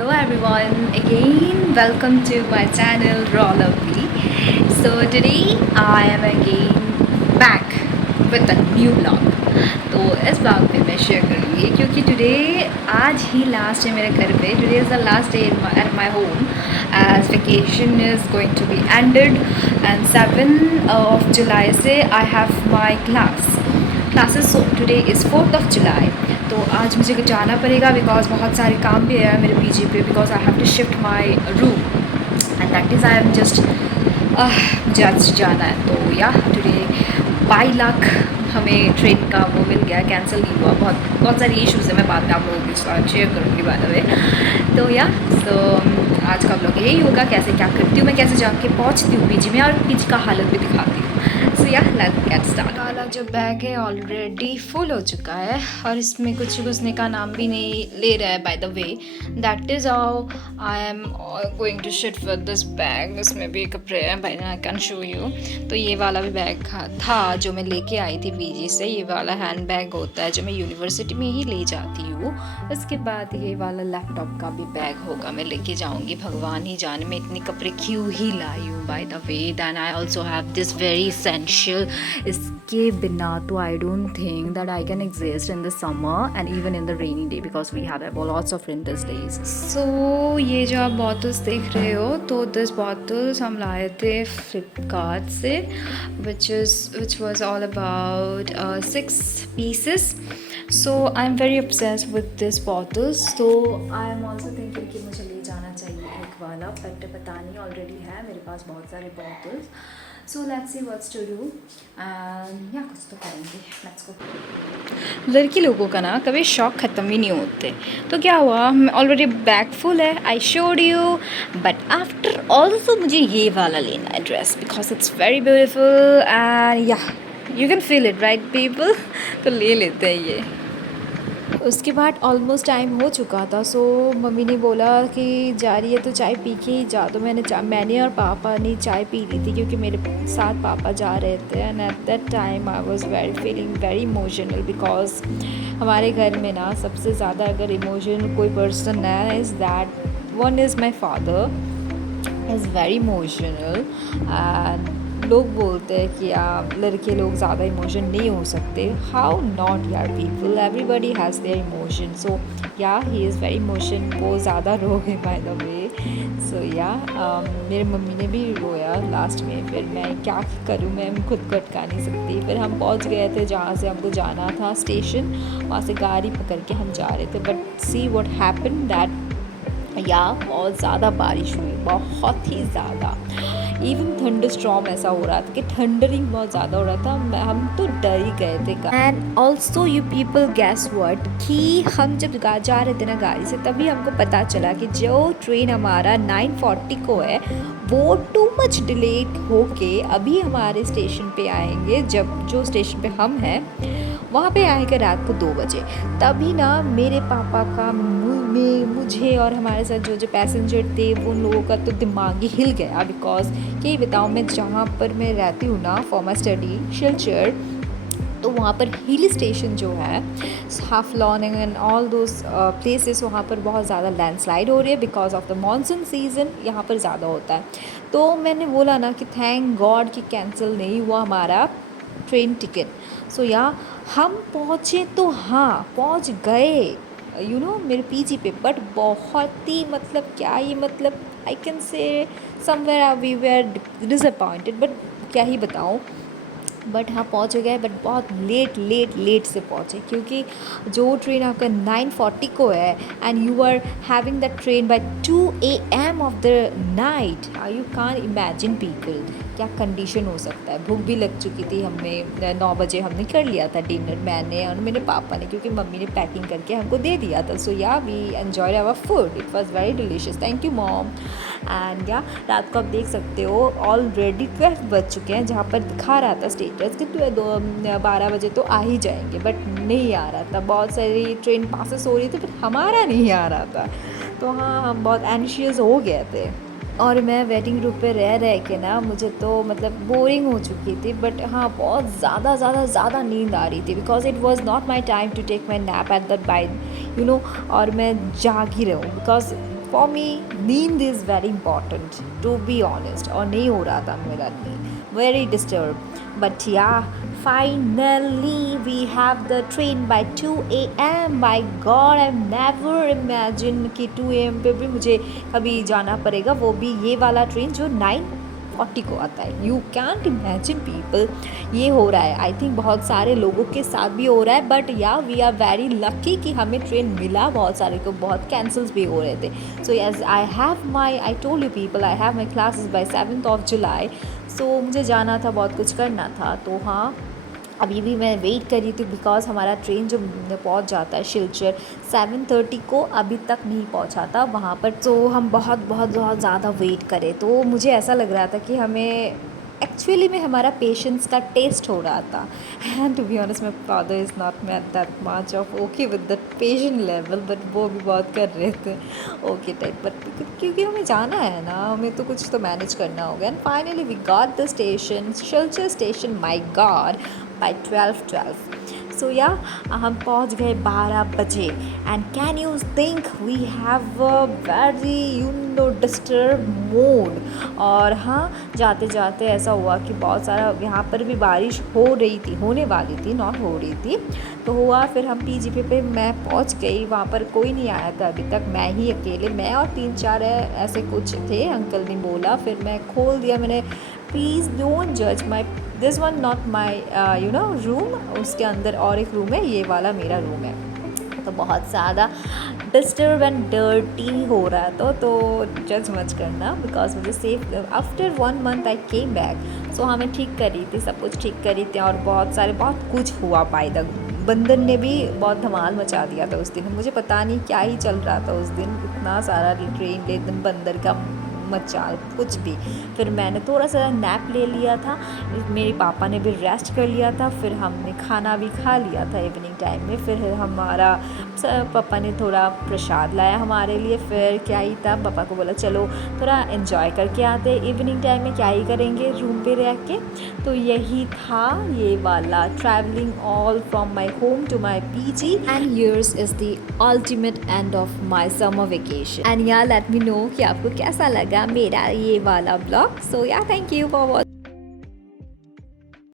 Hello everyone, again welcome to my channel Raw Lovely. So today I am again back with a new vlog. तो इस blog पे मैं share करूँगी क्योंकि today आज ही last है मेरे घर पे. Today is the last day at my home as vacation is going to be ended and 7 of July से I have my classes. So today is 4th of July. तो आज मुझे जाना पड़ेगा बिकॉज बहुत सारे काम भी है मेरे पीजी पे because I have to shift my room and that is I am just मुझे आज जाना है. तो या टुडे बाई लक हमें ट्रेन का वो मिल गया, कैंसिल नहीं हुआ. बहुत सारी इश्यूज़ है, मैं बाद में आप लोगों के साथ शेयर करूँगी बाय द वे. तो या आज का ब्लॉग यही होगा, कैसे क्या करती हूँ मैं, कैसे जाके पहुँचती हूँ पीजी में और पीजी का हालत भी दिखाती हूँ. सो या लेट्स गेट स्टार्ट. वाला जो बैग है ऑलरेडी फुल हो चुका है और इसमें कुछ घुसने का नाम भी नहीं ले रहा है by the way. That is how I am going to shift with this bag. इसमें भी कपड़े हैं, by I can show you. तो ये वाला भी बैग था जो मैं लेके आई थी पीजी से. ये वाला हैंड बैग होता है जो मैं यूनिवर्सिटी में ही ले जाती हूँ. उसके बाद ये वाला लैपटॉप का भी बैग होगा, मैं लेके जाऊँगी. भगवान ही जाने मैं इतने कपड़े क्यों ही लाई हूँ by the way. Then I also have this very essential. इसके बिना तो I don't think that I can exist in the summer and even in the rainy day because we have lots of winters days. So ये जो आप bottles देख रहे हो, तो दिस बॉटल्स हम लाए थे फ्लिपकार्ट से which was all about 6 pieces. So I'm very obsessed with this bottles. So I am also thinking कि मुझे ले जाना चाहिए एक वाला, बट पता नहीं, ऑलरेडी है मेरे पास बहुत सारे bottles. So let's see what's to do and या कुछ तो करेंगे. Let's go. लड़की लोगों का ना कभी शौक ख़त्म ही नहीं होते. तो क्या हुआ, ऑलरेडी बैग फुल है, I showed you. But after also मुझे ये वाला लेना है dress because it's very beautiful and yeah you can feel it right people. तो ले लेते हैं ये. उसके बाद ऑलमोस्ट टाइम हो चुका था. सो मम्मी ने बोला कि जा रही है तो चाय पी के ही जा. तो मैंने और पापा ने चाय पी ली थी क्योंकि मेरे साथ पापा जा रहे थे. And at that time I was feeling very emotional because हमारे घर में ना सबसे ज़्यादा अगर इमोशनल कोई पर्सन है is that one is my father. Is very emotional. And लोग बोलते हैं कि आप लड़के लोग ज़्यादा इमोशन नहीं हो सकते. हाउ नॉट यार people, everybody has their emotion. So yeah he is very emotion. वो ज़्यादा रोए बाय द वे. सो या मेरे मम्मी ने भी रोया लास्ट में. फिर मैं क्या करूँ, मैं खुद को अटका नहीं सकती. फिर हम पहुँच गए थे जहाँ से हमको जाना था स्टेशन. वहाँ से गाड़ी पकड़ के हम जा रहे थे. But see what happen that या बहुत ज़्यादा बारिश हुई, बहुत ही ज़्यादा. इवन थंडर स्ट्रॉम ऐसा हो रहा था कि थंडरिंग बहुत ज़्यादा हो रहा था. हम तो डर ही गए थे. And also you people gas what कि हम जब जा रहे थे ना गाड़ी से, तभी हमको पता चला कि जो ट्रेन हमारा 9:40 को है वो टू मच डिलेड होके अभी हमारे स्टेशन पे आएंगे. जब जो स्टेशन पे हम हैं वहाँ पे आएगा रात को 2 बजे. तभी ना मेरे पापा का, मुझे और हमारे साथ जो पैसेंजर थे उन लोगों का तो दिमाग ही हिल गया. बिकॉज कि बताऊँ, मैं जहाँ पर मैं रहती हूँ ना फॉर माई स्टडी शिलचर, तो वहाँ पर हिल स्टेशन जो है हाफलॉन एंड ऑल दोस प्लेसेस, वहाँ पर बहुत ज़्यादा लैंडस्लाइड हो रही है because of the monsoon season. यहाँ पर ज़्यादा होता है. तो मैंने बोला ना कि थैंक गॉड कि कैंसिल नहीं हुआ हमारा ट्रेन टिकट. सो या हम पहुँचे तो हाँ पहुँच गए यू नो मेरे पीजी पे. बट बहुत ही मतलब क्या ही मतलब I can say somewhere we were disappointed. But क्या ही बताऊँ. बट हाँ पहुँच गए, बट बहुत लेट से पहुँचे क्योंकि जो ट्रेन आपका 9:40 को है and you are having that train by 2 AM of the night. You can't imagine people क्या कंडीशन हो सकता है. भूख भी लग चुकी थी. हमने 9 बजे हमने कर लिया था डिनर, मैंने और मेरे पापा ने, क्योंकि मम्मी ने पैकिंग करके हमको दे दिया था. So yeah we enjoyed our food. It was very delicious. Thank you mom. And yeah रात को आप देख सकते हो ऑलरेडी 12 बज चुके हैं. जहाँ पर दिखा रहा था स्टेटस कि 12 बजे तो आ ही जाएंगे, बट नहीं आ रहा था. बहुत सारी ट्रेन पासेस हो रही थी बट हमारा नहीं आ रहा था. तो हाँ हम बहुत एंशियस हो गए थे. और मैं वेटिंग रूम पे रह के ना मुझे तो मतलब बोरिंग हो चुकी थी. बट हाँ बहुत ज़्यादा नींद आ रही थी because it was not my time to take my nap at that by you know. और मैं जाग ही रहूँ बिकॉज फॉर मी नींद is very important to be honest, और नहीं हो रहा था मेरा नींद, very disturb. But yeah finally we have the train by 2 a.m. My god, I never imagined कि 2 a.m. पे भी मुझे कभी जाना पड़ेगा, वो भी ये वाला ट्रेन जो 9:40 को आता है. यू कैंट इमेजिन पीपल, ये हो रहा है. आई थिंक बहुत सारे लोगों के साथ भी हो रहा है, बट या वी आर वेरी लकी कि हमें ट्रेन मिला. बहुत सारे को बहुत कैंसल्स भी हो रहे थे. So yes, I told you people, I have my classes bye 7th जुलाई. सो मुझे जाना था, बहुत कुछ करना था. तो हाँ, अभी भी मैं वेट कर रही थी बिकॉज़ हमारा ट्रेन जो पहुंच जाता है शिलचर 7:30 को, अभी तक नहीं पहुंचा था वहाँ पर. तो हम बहुत बहुत बहुत ज़्यादा वेट करें. तो मुझे ऐसा लग रहा था कि हमें एक्चुअली में हमारा पेशेंस का टेस्ट हो रहा था. And to be honest, my father is not mat that much of okay with the patient level, but वो भी बहुत कर रहे थे ओके टाइप. बट क्योंकि हमें जाना है ना, हमें तो कुछ तो मैनेज करना होगा. And finally we got the station, Silchar station, my God, by 12:12. So yeah, हम पहुँच गए 12 बजे. And can you think we have a very disturb mode. और हाँ, जाते जाते ऐसा हुआ कि बहुत सारा यहाँ पर भी बारिश हो रही थी, होने वाली थी, नॉट हो रही थी. तो हुआ फिर हम पीजीपी पे मैं पहुँच गई. वहाँ पर कोई नहीं आया था अभी तक, मैं ही अकेले, मैं और 3-4 ऐसे कुछ थे. अंकल ने बोला, फिर मैं खोल दिया. मैंने, प्लीज़ डोंट जज my this one, not my room. उसके अंदर और एक रूम है, ये वाला मेरा रूम है. तो बहुत ज़्यादा डिस्टर्ब एंड डर्टी हो रहा था, तो जज मच करना बिकॉज मुझे सेफ. आफ्टर 1 month आई केम बैक. सो हाँ, मैं ठीक कर रही थी, सब कुछ ठीक कर रही थी. और बहुत कुछ हुआ. बाय द बंदर ने भी बहुत धमाल मचा दिया था उस दिन. मुझे पता नहीं क्या ही चल रहा था उस दिन, इतना सारा ट्रेन एकदम बंदर का मचाल कुछ भी. फिर मैंने थोड़ा सा नैप ले लिया था, मेरे पापा ने भी रेस्ट कर लिया था. फिर हमने खाना भी खा लिया था इवनिंग टाइम में. फिर हमारा पापा ने थोड़ा प्रसाद लाया हमारे लिए. फिर क्या ही था, पापा को बोला चलो थोड़ा एंजॉय करके आते, इवनिंग टाइम में क्या ही करेंगे रूम पे रह के. तो यही था ये वाला travelling all from my home to my PG. And here's is the ultimate end of my summer vacation. And yeah let me know कि आपको कैसा लगा मेरा ये वाला ब्लॉग. सो या, थैंक यू फॉर वॉचिंग.